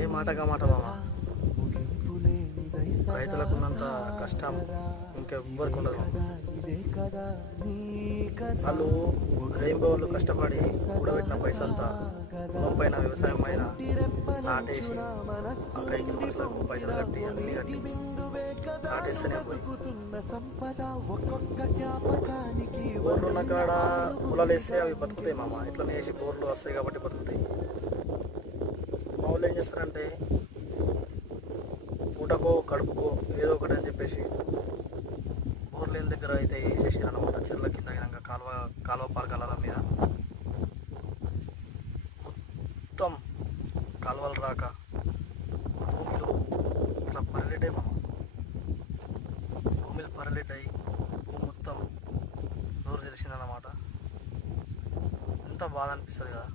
ఏ మాటగా మాట మామ? రైతులకు ఉన్నంత కష్టం ఇంకెవ్వరికి ఉండదు. వాళ్ళు రెయిన్బో వాళ్ళు కష్టపడి కూడబెట్టిన పైసంతా పొలం పైన వ్యవసాయం పైన నాటేసి ఆ కైకి మనుషులకు పైసలు కట్టి అన్ని కట్టి నాటేస్తేనే బోర్లు ఉన్న కాడ పొలాలు వేస్తే అవి బతుకుతాయి మామ. ఇట్లనే వేసి బోర్లు వస్తాయి కాబట్టి బతుకుతాయి. వాళ్ళు ఏం చేస్తారంటే పూటకో కడుపుకో ఏదో ఒకటి అని చెప్పేసి బోర్లేని దగ్గర అయితే వేసేసారు అనమాట చెర్ల కింద అయినాక కాలువ కాలువ పారకాల మీద. మొత్తం కాలువలు రాక భూమిలో ఇట్లా పర్లేట్ అయ్యి మనం. భూమిలో పర్లేట్ అయ్యి భూమి మొత్తం నోరు తెలిసిందన్నమాట ఎంత బాధ అనిపిస్తుంది కదా.